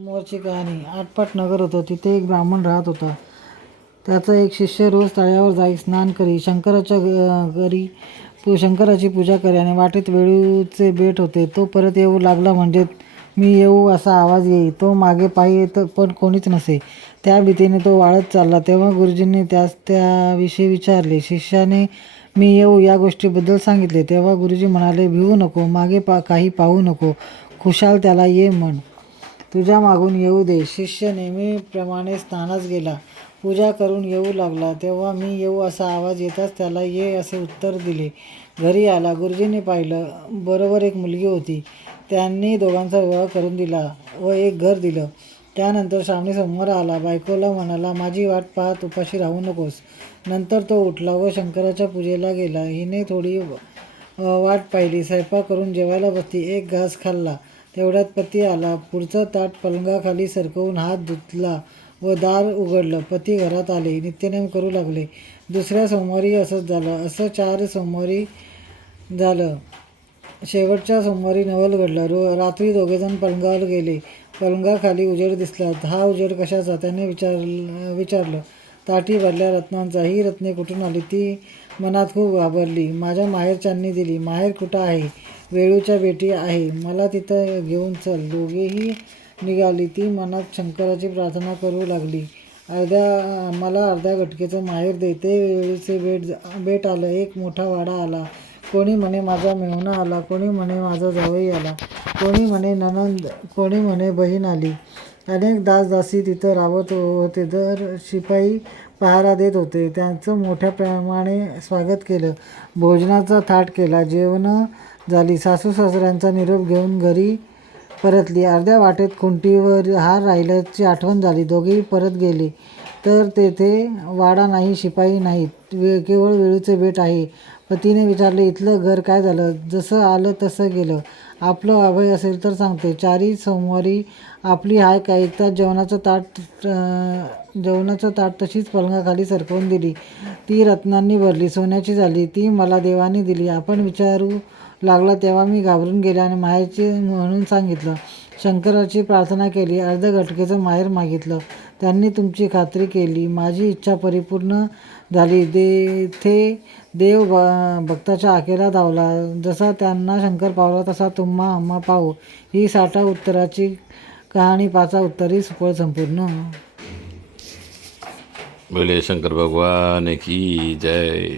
समोरची कहाणी. आटपाट नगर होतं. तिथे एक ब्राह्मण राहत होता. त्याचा एक शिष्य रोज तळ्यावर जाई, स्नान करी, शंकराच्या घरी शंकराची पूजा करी आणि वाटेत वेळूचे बेट होते. तो परत येऊ लागला म्हणजे मी येऊ असा आवाज येई. तो मागे पाही पण कोणीच नसे. त्या भीतीने तो वाळत चालला. तेव्हा गुरुजींनी त्यास त्याविषयी विचारले. शिष्याने मी येऊ या गोष्टीबद्दल सांगितले. तेव्हा गुरुजी म्हणाले, भिवू नको, मागे काही पाहू नको, खुशाल त्याला ये म्हण. तुझ्या मागून येऊ दे. शिष्य नेहमीप्रमाणे स्नानास गेला. पूजा करून येऊ लागला. तेव्हा मी येऊ असा आवाज येताच त्याला ये असे उत्तर दिले. घरी आला. गुरुजींनी पाहिलं. बरोबर एक मुलगी होती. त्यांनी दोघांचा विवाह करून दिला व एक घर दिलं. त्यानंतर श्रावणी सोमवार आला. बायकोला म्हणाला, माझी वाट पाहत उपाशी राहू नकोस. नंतर तो उठला व शंकराच्या पूजेला गेला. हिने थोडी वाट पाहिली. स्वयंपाक करून जेवायला बसली. एक घास खाल्ला. तेवढ्यात पती आला. पुढचं ताट पलंगाखाली सरकवून हात धुतला व दार उघडलं. पती घरात आले. नित्यनेम करू लागले. दुसऱ्या सोमवारी असंच झालं. असं 4 सोमवारी झालं. शेवटच्या सोमवारी नवल घडलं. रात्री दोघेजण पलंगावर गेले. पलंगाखाली उजेड दिसला. हा उजेड कशाचा? त्याने विचारलं. ताटी भरल्या रत्नांचा. ही रत्ने कुठून आली? ती मनात खूप घाबरली. माझ्या माहेरच्यांनी दिली. माहेर कुठं आहे? वेळूच्या बेटी आहे. मला तिथं घेऊन चल. दोघेही निघाली. ती मनात शंकराची प्रार्थना करू लागली. मला अर्ध्या गटकेचं माहेर दे. ते वेळूचे बेट आलं. एक मोठा वाडा आला. कोणी म्हणे माझा मेहुणा आला, कोणी म्हणे माझा जावई आला, कोणी म्हणे नणंद, कोणी म्हणे बहीण आली. अनेक दास-दासी तिथं रावत होते. दर शिपाई पहारा देत होते. त्यांचं मोठ्या प्रमाणे स्वागत केलं. भोजनाचा थाट केला. जेवणं झाली. सासू-सासऱ्यांचा निरोप घेऊन घरी परतली. अर्ध्या वाटेत खुंटीवर हार राहिल्याची आठवण झाली. दोघेही परत गेले तर तेथे वाडा नाही, शिपाई नाहीत, केवळ वेळूचे बेट आहे. पतीने विचारले, इथलं घर काय झालं? जसं आलं तसं गेलं. आपलं अभय असेल तर सांगते. 4 सोमवारी आपली हाय का? ऐकताच जेवणाचं ताट तशीच पलंगाखाली सरकवून दिली. ती रत्नांनी भरली, सोन्याची झाली. ती मला देवाने दिली. आपण विचारू लागला तेव्हा मी घाबरून गेले आणि माहेरचे म्हणून सांगितलं. शंकराची प्रार्थना केली. अर्ध्या गटकेचं माहेर मागितलं. त्यांनी तुमची खात्री केली. माझी इच्छा परिपूर्ण झाली. देव भक्ताच्या आकेला धावला. जसा त्यांना शंकर पावला तसा तुम्हा आम्हा पाहू. ही 60 उत्तराची कहाणी. 5 उत्तरी सुफळ संपूर्ण. बोले शंकर भगवान की जय.